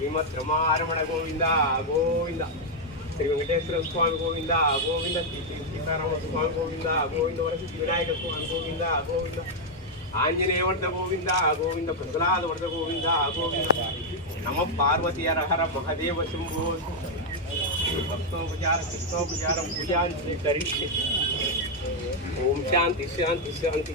శ్రీమద్ రమారమణ గోవింద. గోవింద శ్రీ వెంకటేశ్వర స్వామి గోవింద గోవింద. శ్రీ శ్రీ సీతారామ స్వామి గోవింద గోవింద వరకు వినాయక స్వామి గోవింద గోవింద. ఆంజనేయ వర్ధ గోవింద గోవింద ప్రహ్లాద వర్ధ గోవింద గోవింద. నమ పార్వతి అరహర మహదేవ శంభో. భక్తోపచార చిత్తోపచారం పూజాంతి కరిష్యే ఓం శాంతి శాంతి శాంతి.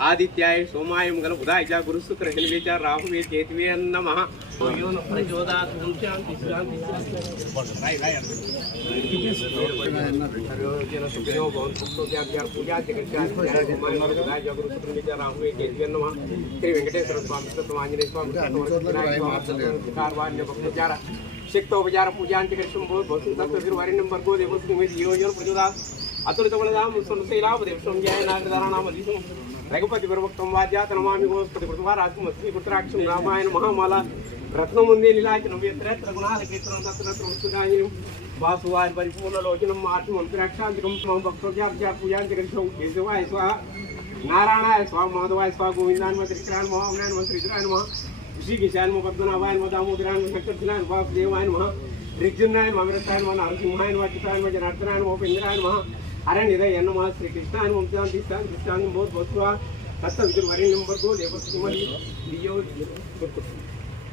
శక్తోపచార పూజాంచ కరిష్యే ఆదిత్యాయ సోమాయ మంగళ బుధాయ గురు శుక్ర శనివే చ రాహువే కేతువే నమ ప్రచోదాత్ ఓం శాంతి శాంతి శాంతి రాయ్ రాయ్ శ్రీ వెంకటేశ్వర స్వామి ఆంజనేయ స్వామి శక్తోపచార పూజాంతికృష్ణ వారి నెంబర్ గో దేవస్మి యోజన ప్రచోదా అతులిత బలదాం శైలాపదేశం జయ నాగధారణామధీశం రఘుపతి గురుభక్తం వాద్యాత నమామి గోస్పతి కృతవారాజం శ్రీ పుత్రాక్షం రామాయణ మహామాల రత్నముందే నిలాచన వేత్రేత్ర గుణాల కీర్తనం తత్రత్రం సుగాంజనం వాసువారి పరిపూర్ణ లోచనం ఆత్మ అంతరాక్షాంతికం మమ భక్తోజార్జా పూజాంతికృష్ణం కేశవాయ స్వాహ నారాయణాయ స్వాహ మాధవాయ స్వాహ గోవిందాన్మ త్రికరాన్ మహామ్నాన్మ శ్రీధరాయ నమ శ్రీకిశాన్మ పద్మనాభాయ నమ దామోదరాయ నమ శంకర్జనాయ వాసుదేవాయ నమ రిగ్జున్నాయ నమ అమృతాయ నమ నరసింహాయ నమ అచ్యుతాయ నమ జనార్దనాయ నమ ఉపేంద్రాయ నమ అరణ్యదయ నమ శ్రీకృష్ణాయ నమ శాంతి శాంతి శాంతి బోధ బోధ్వా తత్త విదుర్ వరి నంబర్ గో దేవస్మరి దియో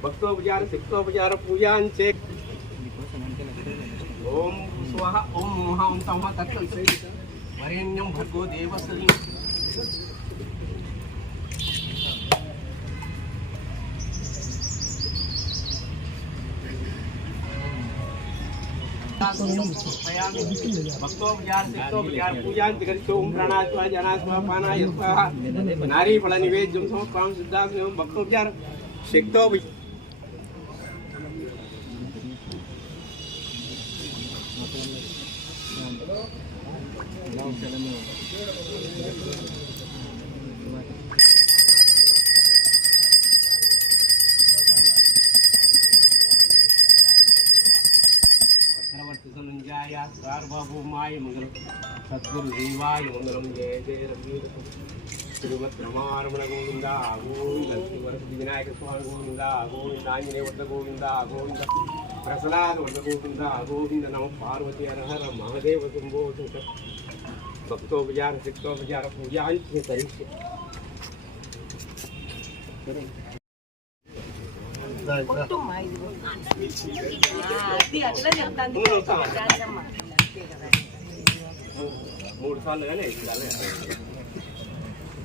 భక్తోపచార శక్తోపచార పూజాంచే. ఓం స్వహ ఓం మహ ఓం తమ नारी फल Thank you. సార్వభౌమాయ మంగళం సద్గురు దేవాయ మంగళం జయ జయ రమీర శ్రీమత్ రమారమణ గోవింద గోవింద శ్రీవరసి వినాయక స్వామి గోవింద గోవింద ఆంజనేయ వద్ద గోవింద గోవింద ప్రసలాద వద్ద గోవింద గోవింద నమ పార్వతి హర మహాదేవ శంభో శంకర్ భక్తోపచార శక్తోపచార పూజాంచి తరిష్య కొట్టుమ్మా ఇది అది అట్లా చెప్తాను జాగ్రమ్మ. అంతే కదా. మూడు సార్లు కానీ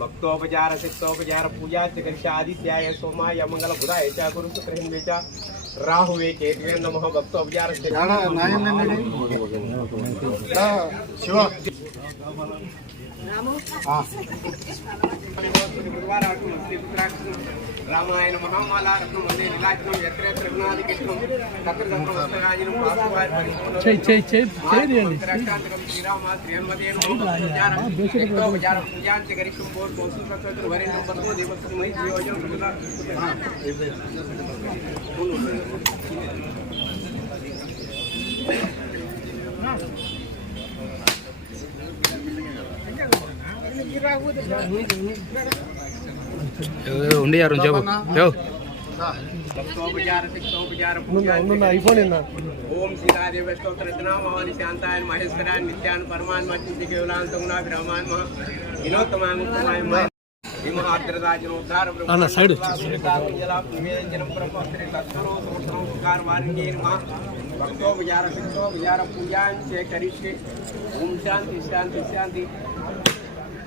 భక్తోపచార శక్తోపచార పూజా చకర్ష ఆదిత్యాయ సోమాయ మంగళ బుధాయ చ గురు శుక్రహిందే చ రాహువే కేతువే నమః భక్తోపచార రామాయణ మహామాల రత్నం వందే నిలాచనం ఎత్రేత్ర గుణాది కృష్ణం తత్ర తత్ర వస్త్రాజినం వాసువారి పరిపూర్ణ చేయి చేయి చేయి చేయండి శ్రీరామ శ్రీహనుమతే నమః భక్తోపచార పూజాంచ గరిష్ఠం బోల్ మోసం తత్వ వరేణ్యం భక్తో దేవస్మై యోజన ప్రజల ఉండి యారు చెప్పు ఐఫోన్ ఇన్నా ఓం శ్రీరాదేవ స్తోత్ర రచనామహాని శాంతాయన్ మహేశ్వరాన్ నిత్యాన్ పరమాన్ మచ్చింది కేవలాంతమునా బ్రహ్మాన్ వినోత్తమాయ విమహాద్రదాజనోద్ధార అన్న, సైడ్ భక్తో విచార శిక్షో విచార పూజాంచే కరిష్యే. ఓం శాంతి శాంతి శాంతి.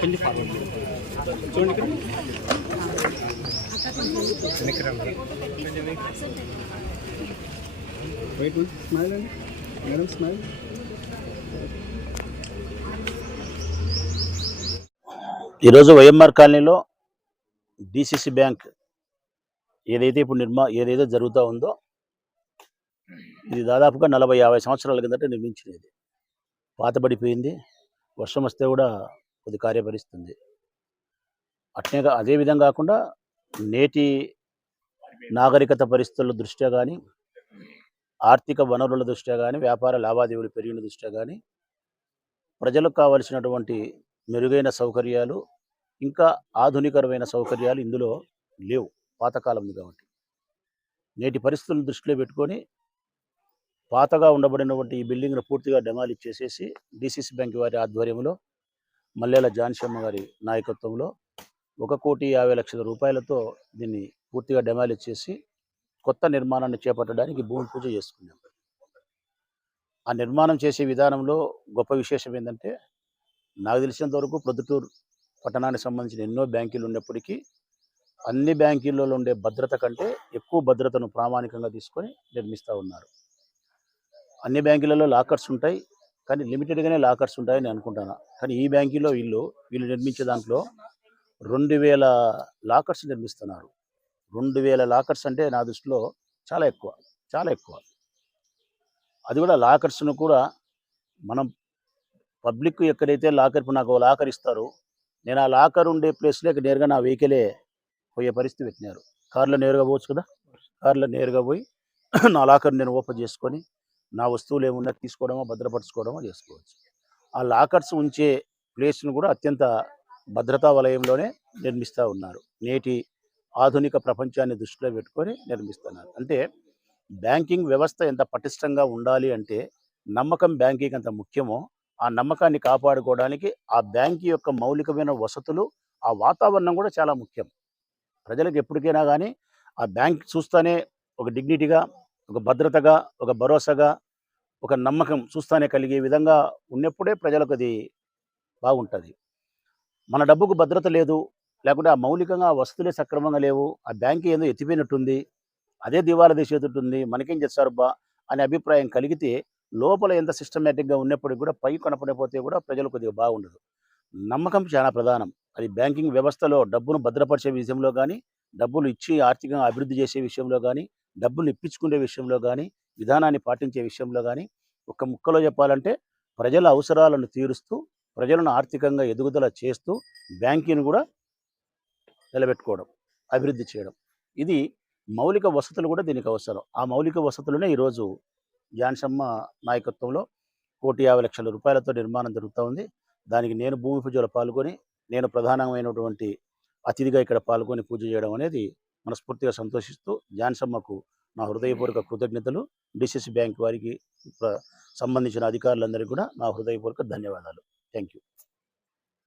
భగవో దేవశ్రీమతి ధియో యో న ప్రచోదయాత్ ఈరోజు వైఎంఆర్ కాలనీలో డిసిసి బ్యాంక్ ఏదైతే ఇప్పుడు నిర్మా ఏదైతే జరుగుతూ ఉందో ఇది దాదాపుగా నలభై యాభై సంవత్సరాల కిందట నిర్మించినది. పాతబడిపోయింది. వర్షం వస్తే కూడా కొద్ది కార్యపరిస్తుంది. అట్నే అదేవిధంగా అదే విధంగా కాకుండా నేటి నాగరికత పరిస్థితుల దృష్ట్యా కానీ ఆర్థిక వనరుల దృష్ట్యా కానీ వ్యాపార లావాదేవీలు పెరిగిన దృష్ట్యా కానీ ప్రజలకు కావలసినటువంటి మెరుగైన సౌకర్యాలు ఇంకా ఆధునికరమైన సౌకర్యాలు ఇందులో లేవు పాతకాలంది కాబట్టి. నేటి పరిస్థితులను దృష్టిలో పెట్టుకొని పాతగా ఉండబడినటువంటి ఈ బిల్డింగ్ను పూర్తిగా డెమాలిష్ చేసేసి డిసిసి బ్యాంక్ వారి ఆధ్వర్యంలో మల్లెల జాన్షమ్మ గారి నాయకత్వంలో ఒక కోటి యాభై లక్షల రూపాయలతో దీన్ని పూర్తిగా డెమాలిజ్ చేసి కొత్త నిర్మాణాన్ని చేపట్టడానికి భూమి పూజ చేసుకున్నాం. ఆ నిర్మాణం చేసే విధానంలో గొప్ప విశేషం ఏంటంటే నాకు తెలిసినంత వరకు ప్రొద్దుటూరు పట్టణానికి సంబంధించిన ఎన్నో బ్యాంకులు ఉన్నప్పటికీ అన్ని బ్యాంకులలో ఉండే భద్రత కంటే ఎక్కువ భద్రతను ప్రామాణికంగా తీసుకొని నిర్మిస్తూ ఉన్నారు. అన్ని బ్యాంకులలో లాకర్స్ ఉంటాయి కానీ లిమిటెడ్గానే లాకర్స్ ఉంటాయని అనుకుంటాను. కానీ ఈ బ్యాంకులో వీళ్ళు వీళ్ళు నిర్మించే దాంట్లో రెండు వేల లాకర్స్ నిర్మిస్తున్నారు. రెండు వేల లాకర్స్ అంటే నా దృష్టిలో చాలా ఎక్కువ చాలా ఎక్కువ. అది కూడా లాకర్స్ను కూడా మనం పబ్లిక్ ఎక్కడైతే లాకర్ ఇప్పుడు నాకు లాకర్ ఇస్తారు నేను ఆ లాకర్ ఉండే ప్లేస్లో నేరుగా నా వెహికలే పోయే పరిస్థితి పెట్టినారు. కార్లో నేరుగా పోవచ్చు కదా? కార్లో నేరుగా పోయి నా లాకర్ నేను ఓపెన్ చేసుకొని నా వస్తువులు ఏమున్నా తీసుకోవడమో భద్రపరచుకోవడమో చేసుకోవచ్చు. ఆ లాకర్స్ ఉంచే ప్లేస్ను కూడా అత్యంత భద్రతా వలయంలోనే నిర్మిస్తూ ఉన్నారు. నేటి ఆధునిక ప్రపంచాన్ని దృష్టిలో పెట్టుకొని నిర్మిస్తున్నారు. అంటే బ్యాంకింగ్ వ్యవస్థ ఎంత పటిష్టంగా ఉండాలి అంటే నమ్మకం బ్యాంకింగ్ అంత ముఖ్యమో ఆ నమ్మకాన్ని కాపాడుకోవడానికి ఆ బ్యాంక్ యొక్క మౌలికమైన వసతులు ఆ వాతావరణం కూడా చాలా ముఖ్యం. ప్రజలకు ఎప్పటికైనా కానీ ఆ బ్యాంక్ చూస్తూనే ఒక డిగ్నిటీగా ఒక భద్రతగా ఒక భరోసాగా ఒక నమ్మకం చూస్తానే కలిగే విధంగా ఉన్నప్పుడే ప్రజలకు అది బాగుంటుంది. మన డబ్బుకు భద్రత లేదు లేకుంటే ఆ మౌలికంగా ఆ వసతులే సక్రమంగా లేవు ఆ బ్యాంక్ ఏదో ఎత్తిపోయినట్టుంది అదే దివాలా తీసేటట్టుంది మనకేం చేస్తారు బా అనే అభిప్రాయం కలిగితే లోపల ఎంత సిస్టమేటిక్గా ఉన్నప్పటికీ కూడా పై కనపడిపోతే కూడా ప్రజలు కొద్దిగా బాగుండదు. నమ్మకం చాలా ప్రధానం. అది బ్యాంకింగ్ వ్యవస్థలో డబ్బును భద్రపరిచే విషయంలో కానీ డబ్బులు ఇచ్చి ఆర్థికంగా అభివృద్ధి చేసే విషయంలో కానీ డబ్బులు ఇప్పించుకునే విషయంలో కానీ విధానాన్ని పాటించే విషయంలో కానీ ఒక ముక్కలో చెప్పాలంటే ప్రజల అవసరాలను తీరుస్తూ ప్రజలను ఆర్థికంగా ఎదుగుదల చేస్తూ బ్యాంకింగ్ కూడా నిలబెట్టుకోవడం అభివృద్ధి చేయడం. ఇది మౌలిక వసతులు కూడా దీనికి అవసరం. ఆ మౌలిక వసతులనే ఈరోజు జాన్సమ్మ నాయకత్వంలో కోటి యాభై లక్షల రూపాయలతో నిర్మాణం జరుగుతూ ఉంది. దానికి నేను భూమి పూజలో పాల్గొని నేను ప్రధానమైనటువంటి అతిథిగా ఇక్కడ పాల్గొని పూజ చేయడం అనేది మనస్ఫూర్తిగా సంతోషిస్తూ జాన్సమ్మకు నా హృదయపూర్వక కృతజ్ఞతలు. డిసిసి బ్యాంక్ వారికి సంబంధించిన అధికారులందరికీ కూడా నా హృదయపూర్వక ధన్యవాదాలు. Thank you